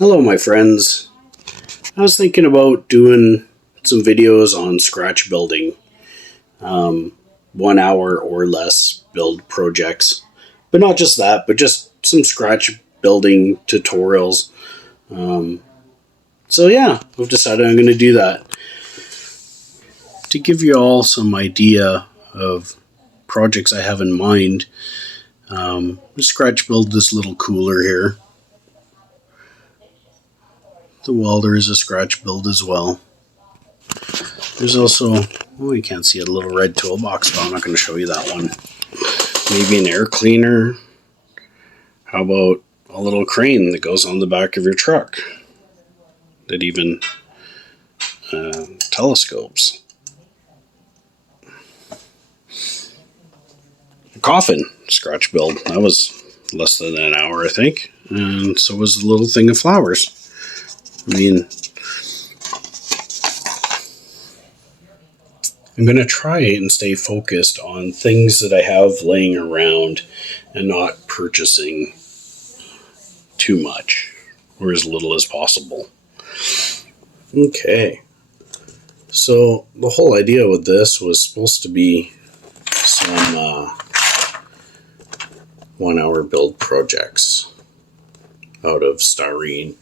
Hello, my friends. I was thinking about doing some videos on scratch building, 1 hour or less build projects. But not just that, but just some scratch building tutorials. So yeah, I've decided I'm going to do that. To give you all some idea of projects I have in mind, scratch build this little cooler here. The welder is a scratch build as well. There's also, oh, you can't see a little red toolbox, but I'm not going to show you that one. Maybe an air cleaner. How about a little crane that goes on the back of your truck that even telescopes. A coffin scratch build. That was less than an hour, I think. And so was the little thing of flowers. I mean, I'm going to try and stay focused on things that I have laying around and not purchasing too much or as little as possible. Okay. So the whole idea with this was supposed to be some 1 hour build projects out of styrene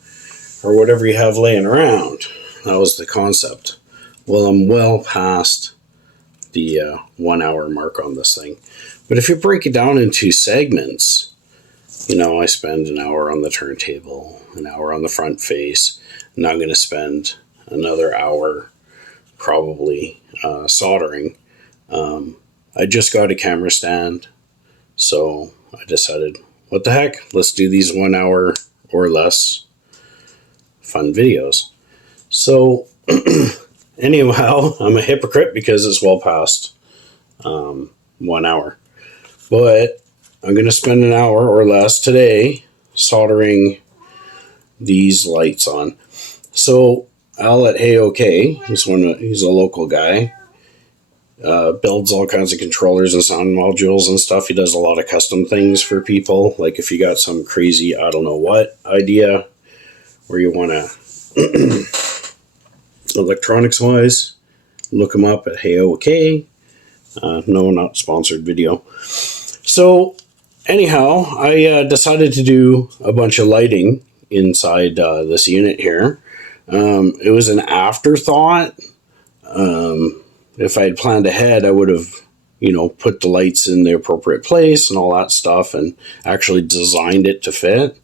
or whatever you have laying around. That was the concept. Well, I'm well past the 1 hour mark on this thing. But if you break it down into segments, I spend an hour on the turntable, an hour on the front face, and I'm going to spend another hour probably soldering. I just got a camera stand, so I decided, what the heck, let's do these 1 hour or less fun videos. So anyhow, I'm a hypocrite because it's well past 1 hour. But I'm going to spend an hour or less today soldering these lights on. So Al at Hey OK, he's a local guy. Builds all kinds of controllers and sound modules and stuff. He does a lot of custom things for people. Like if you got some crazy, I don't know what idea where you want to electronics wise, look him up at Hey OK. No, not sponsored video. So anyhow, I decided to do a bunch of lighting inside this unit here. It was an afterthought. If I had planned ahead, I would have, put the lights in the appropriate place and all that stuff and actually designed it to fit.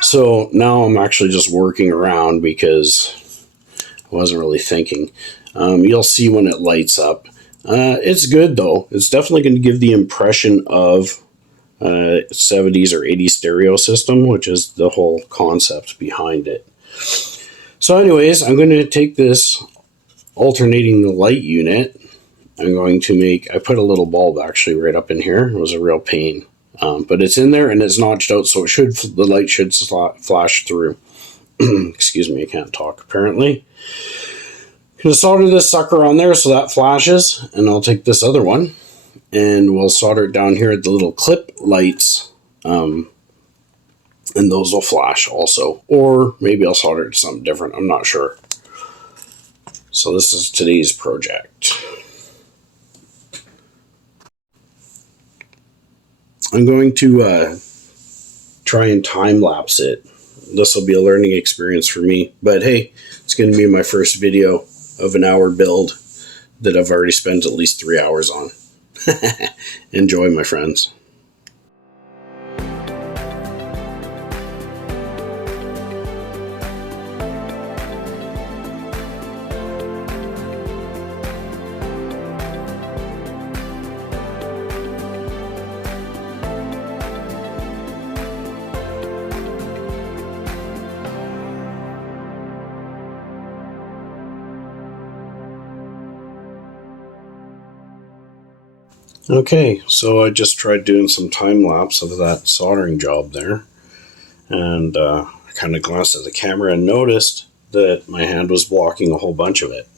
So now I'm actually just working around because I wasn't really thinking. You'll see when it lights up. It's good though. It's definitely going to give the impression of 70s or 80s stereo system, which is the whole concept behind it. So anyways, I'm going to take this alternating the light unit. I'm going to I put a little bulb actually right up in here. It was a real pain. But it's in there and it's notched out, so the light should flash through. Excuse me, I can't talk apparently. I'm going to solder this sucker on there so that flashes, and I'll take this other one and we'll solder it down here at the little clip lights, and those will flash also. Or maybe I'll solder it to something different, I'm not sure. So this is today's project. I'm going to try and time-lapse it. This will be a learning experience for me. But hey, it's going to be my first video of an hour build that I've already spent at least 3 hours on. Enjoy, my friends. Okay, so I just tried doing some time lapse of that soldering job there, and I kind of glanced at the camera and noticed that my hand was blocking a whole bunch of it.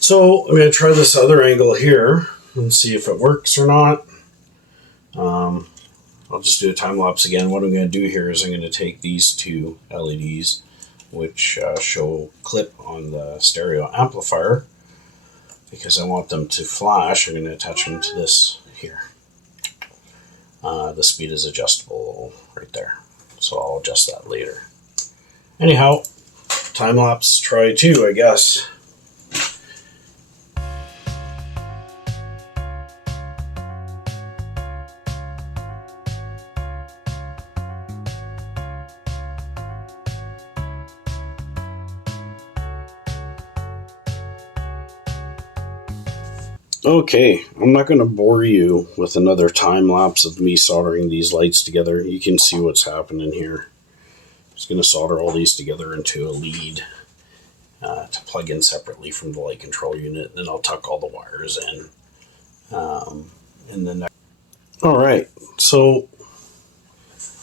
So I'm going to try this other angle here and see if it works or not. I'll I'll just do a time lapse again. What I'm going to do here is I'm going to take these two LEDs, which show clip on the stereo amplifier, because I want them to flash. I'm going to attach them to this here. The speed is adjustable right there, so I'll adjust that later. Anyhow, time lapse try 2, I guess. Okay, I'm not going to bore you with another time lapse of me soldering these lights together. You can see what's happening here. I'm just going to solder all these together into a lead to plug in separately from the light control unit. Then I'll tuck all the wires in. Alright, so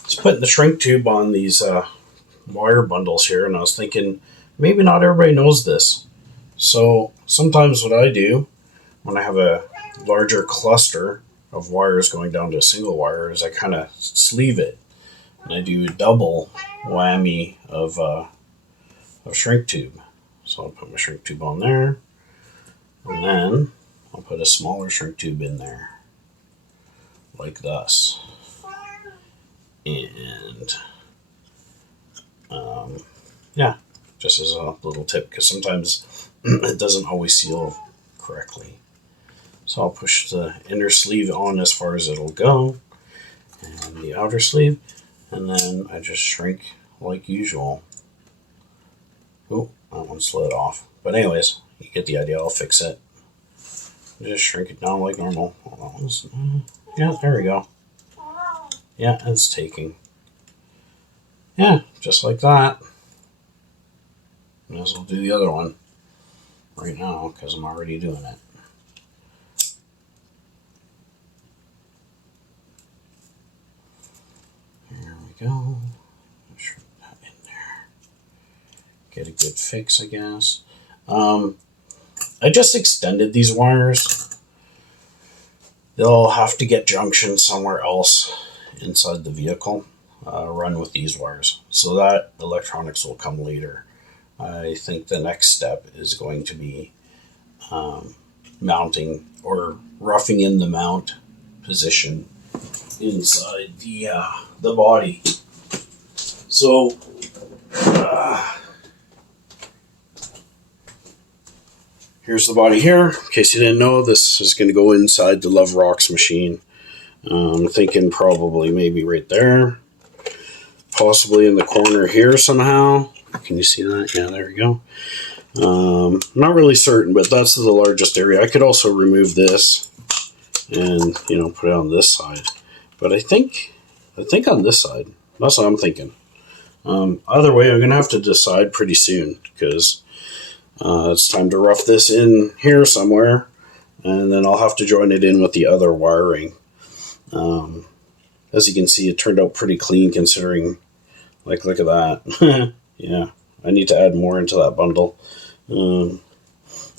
just putting the shrink tube on these wire bundles here, and I was thinking maybe not everybody knows this. So sometimes what I do when I have a larger cluster of wires going down to a single wire is I kind of sleeve it, and I do a double whammy of shrink tube. So I'll put my shrink tube on there, and then I'll put a smaller shrink tube in there, like this. And yeah, just as a little tip, because sometimes it doesn't always seal correctly. So I'll push the inner sleeve on as far as it'll go, and the outer sleeve, and then I just shrink like usual. Oh, that one slid off. But anyways, you get the idea. I'll fix it. Just shrink it down like normal. Yeah, there we go. Yeah, it's taking. Yeah, just like that. Might as well do the other one right now because I'm already doing it. There we go. Shrink that in there. Get a good fix, I guess. I just extended these wires. They'll have to get junctions somewhere else inside the vehicle. Run with these wires. So that electronics will come later. I think the next step is going to be mounting or roughing in the mount position inside the body. So here's the body here. In case you didn't know, this is going to go inside the Loverox machine. I'm thinking probably maybe right there. Possibly in the corner here somehow. Can you see that? Yeah, there we go. Not really certain, but that's the largest area. I could also remove this and, put it on this side. But I think on this side. That's what I'm thinking. Either way, I'm going to have to decide pretty soon because it's time to rough this in here somewhere, and then I'll have to join it in with the other wiring. As you can see, it turned out pretty clean considering, look at that. Yeah, I need to add more into that bundle.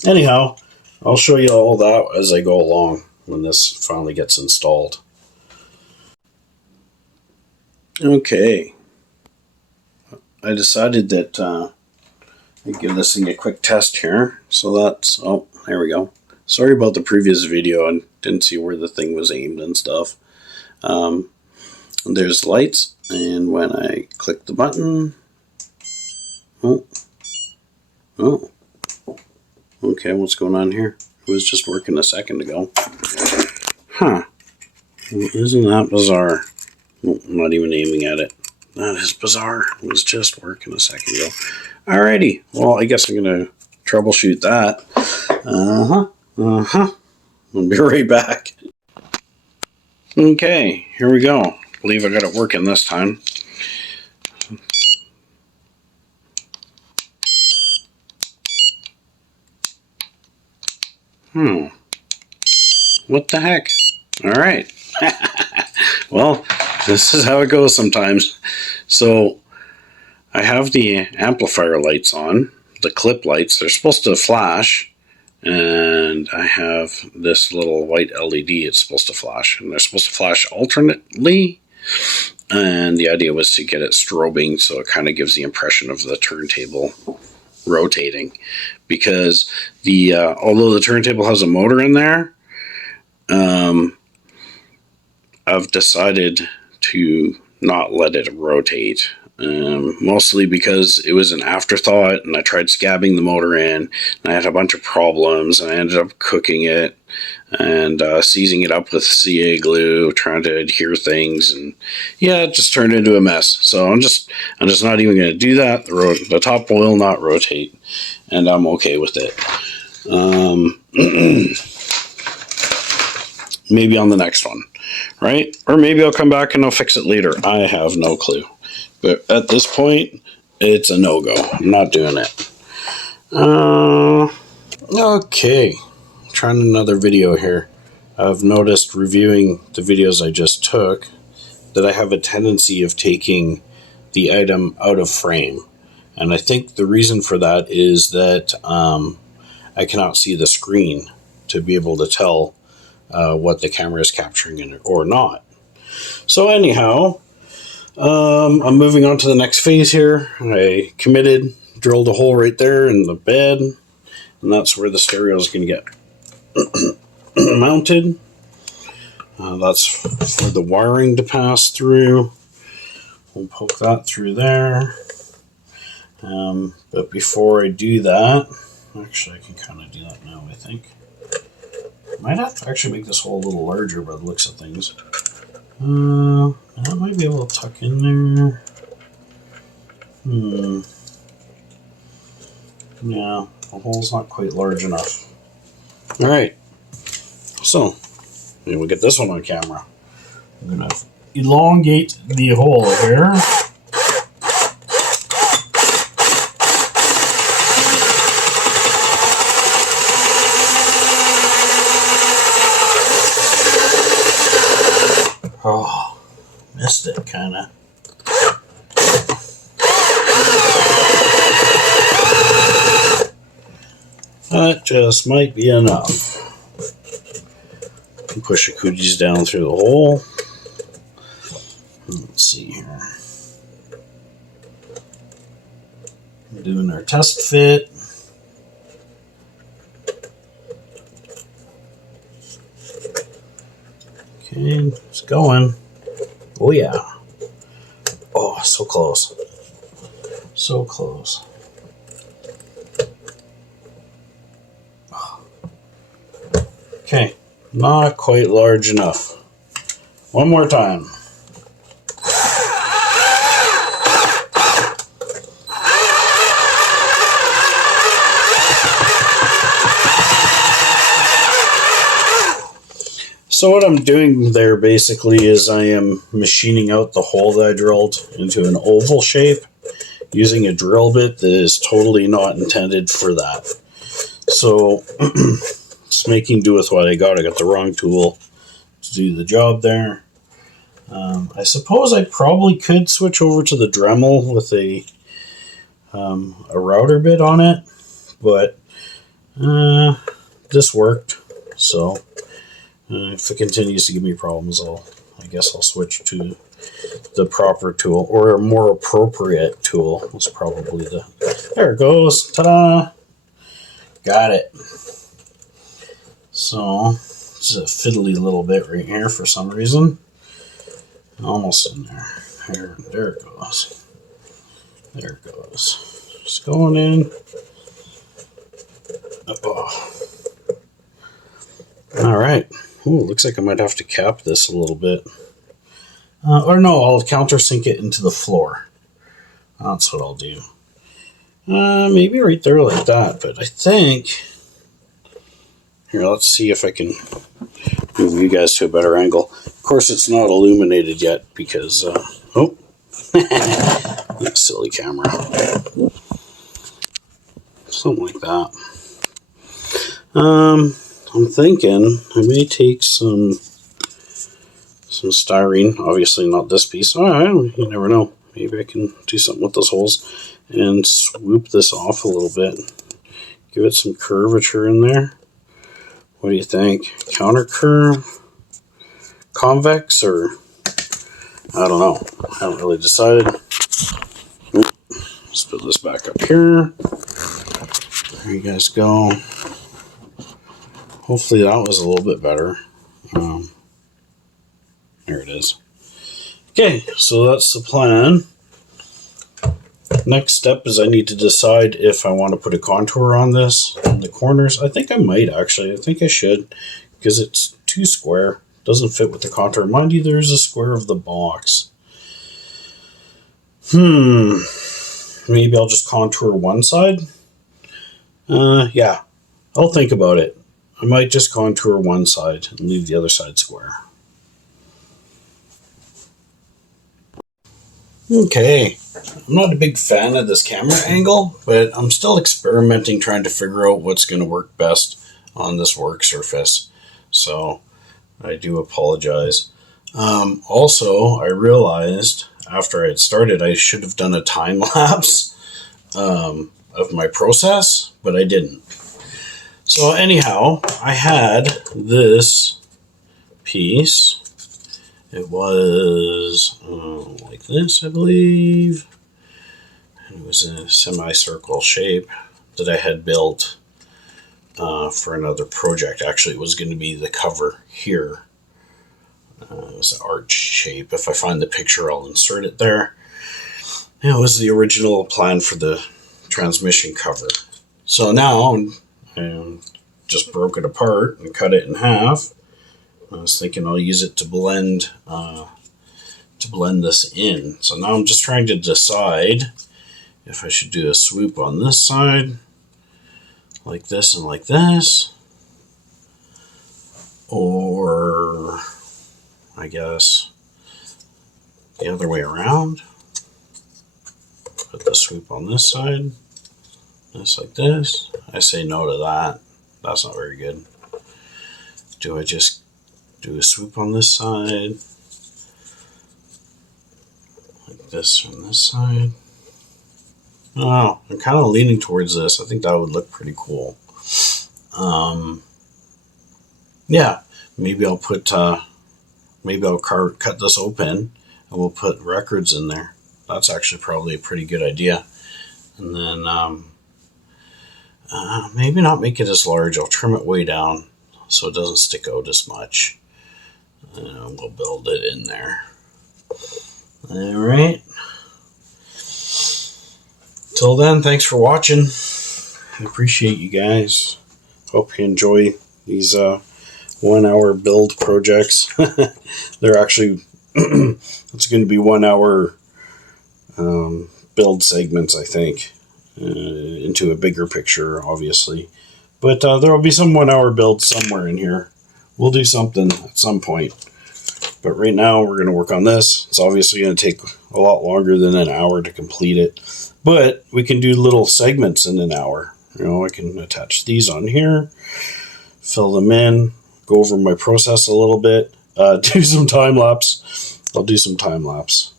Anyhow, I'll show you all that as I go along when this finally gets installed. Okay. I decided that I'd give this thing a quick test here. So that's, oh, there we go. Sorry about the previous video. I didn't see where the thing was aimed and stuff. There's lights, and when I click the button, oh, okay, what's going on here? It was just working a second ago. Huh, isn't that bizarre? Oh, I'm not even aiming at it. That is bizarre. It was just working a second ago. Alrighty, well, I guess I'm going to troubleshoot that. I'll be right back. Okay, here we go. I believe I got it working this time. What the heck? Alright. Well, this is how it goes sometimes. So, I have the amplifier lights on, the clip lights. They're supposed to flash. And I have this little white LED it's supposed to flash. And they're supposed to flash alternately. And the idea was to get it strobing so it kind of gives the impression of the turntable rotating, because the although the turntable has a motor in there, I've decided to not let it rotate. Mostly because it was an afterthought, and I tried scabbing the motor in, and I had a bunch of problems, and I ended up cooking it and seizing it up with CA glue, trying to adhere things, and yeah, it just turned into a mess. So I'm just not even going to do that. The top will not rotate, and I'm okay with it. Maybe on the next one, right? Or maybe I'll come back and I'll fix it later. I have no clue. But at this point, it's a no-go. I'm not doing it. Okay. Trying another video here. I've noticed reviewing the videos I just took that I have a tendency of taking the item out of frame. And I think the reason for that is that I cannot see the screen to be able to tell what the camera is capturing in it or not. So anyhow, I'm moving on to the next phase here. I committed, drilled a hole right there in the bed, and that's where the stereo is going to get mounted. That's for the wiring to pass through. We'll poke that through there. But before I do that, actually I can kind of do that now, I think. I might have to actually make this hole a little larger by the looks of things. I might be able to tuck in there. Yeah, the hole's not quite large enough. Alright, so maybe we'll get this one on camera. I'm going to elongate the hole here. Oh, missed it, kind of. That just might be enough. Push the cooties down through the hole. Let's see here. Doing our test fit. Okay, it's going. Oh yeah. Oh, so close. So close. Okay, not quite large enough. One more time. So what I'm doing there basically is I am machining out the hole that I drilled into an oval shape using a drill bit that is totally not intended for that. So just making do with what I got. I got the wrong tool to do the job there. I suppose I probably could switch over to the Dremel with a router bit on it, but this worked. So if it continues to give me problems, I guess I'll switch to the proper tool, or a more appropriate tool was probably the... There it goes. Ta-da! Got it. So, it's a fiddly little bit right here for some reason. Almost in there. There it goes. There it goes. Just going in. Oh. All right. Ooh, looks like I might have to cap this a little bit. Or no, I'll countersink it into the floor. That's what I'll do. Maybe right there like that, but I think... Here, let's see if I can move you guys to a better angle. Of course, it's not illuminated yet because... oh! Silly camera. Something like that. I'm thinking I may take some styrene. Obviously not this piece. Oh, you never know. Maybe I can do something with those holes and swoop this off a little bit. Give it some curvature in there. What do you think? Counter curve? Convex or I don't know. I haven't really decided. Let's put this back up here. There you guys go. Hopefully that was a little bit better. There it is. Okay, so that's the plan. Next step is I need to decide if I want to put a contour on this in the corners. I think I might actually. I think I should, because it's too square. Doesn't fit with the contour. Mind you, there's a square of the box. Maybe I'll just contour one side. Yeah, I'll think about it. I might just contour one side and leave the other side square. Okay, I'm not a big fan of this camera angle, but I'm still experimenting, trying to figure out what's going to work best on this work surface. So I do apologize. Also, I realized after I had started, I should have done a time lapse of my process, but I didn't. So anyhow, I had this piece. It was like this, I believe. And it was a semicircle shape that I had built for another project. Actually, it was going to be the cover here. It was an arch shape. If I find the picture, I'll insert it there. It was the original plan for the transmission cover. So now I just broke it apart and cut it in half. I was thinking I'll use it to blend this in. So now I'm just trying to decide if I should do a swoop on this side, like this and like this, or I guess the other way around. Put the swoop on this side, this like this. I say no to that. That's not very good. Do I just do a swoop on this side, like this on this side? Oh, I'm kind of leaning towards this. I think that would look pretty cool. Yeah, maybe I'll put, maybe I'll cut this open and we'll put records in there. That's actually probably a pretty good idea. And then maybe not make it as large. I'll trim it way down so it doesn't stick out as much. And we'll build it in there. All right. Till then, thanks for watching. I appreciate you guys. Hope you enjoy these 1 hour build projects. They're actually, it's going to be 1 hour build segments, I think, into a bigger picture, obviously. But there will be some 1 hour builds somewhere in here. We'll do something at some point. But right now, we're going to work on this. It's obviously going to take a lot longer than an hour to complete it. But we can do little segments in an hour. You know, I can attach these on here, fill them in, go over my process a little bit, do some time lapse. I'll do some time lapse.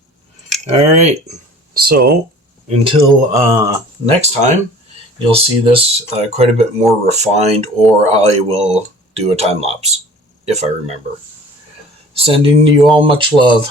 All right. So until next time, you'll see this quite a bit more refined, or I will do a time lapse if I remember. Sending you all much love.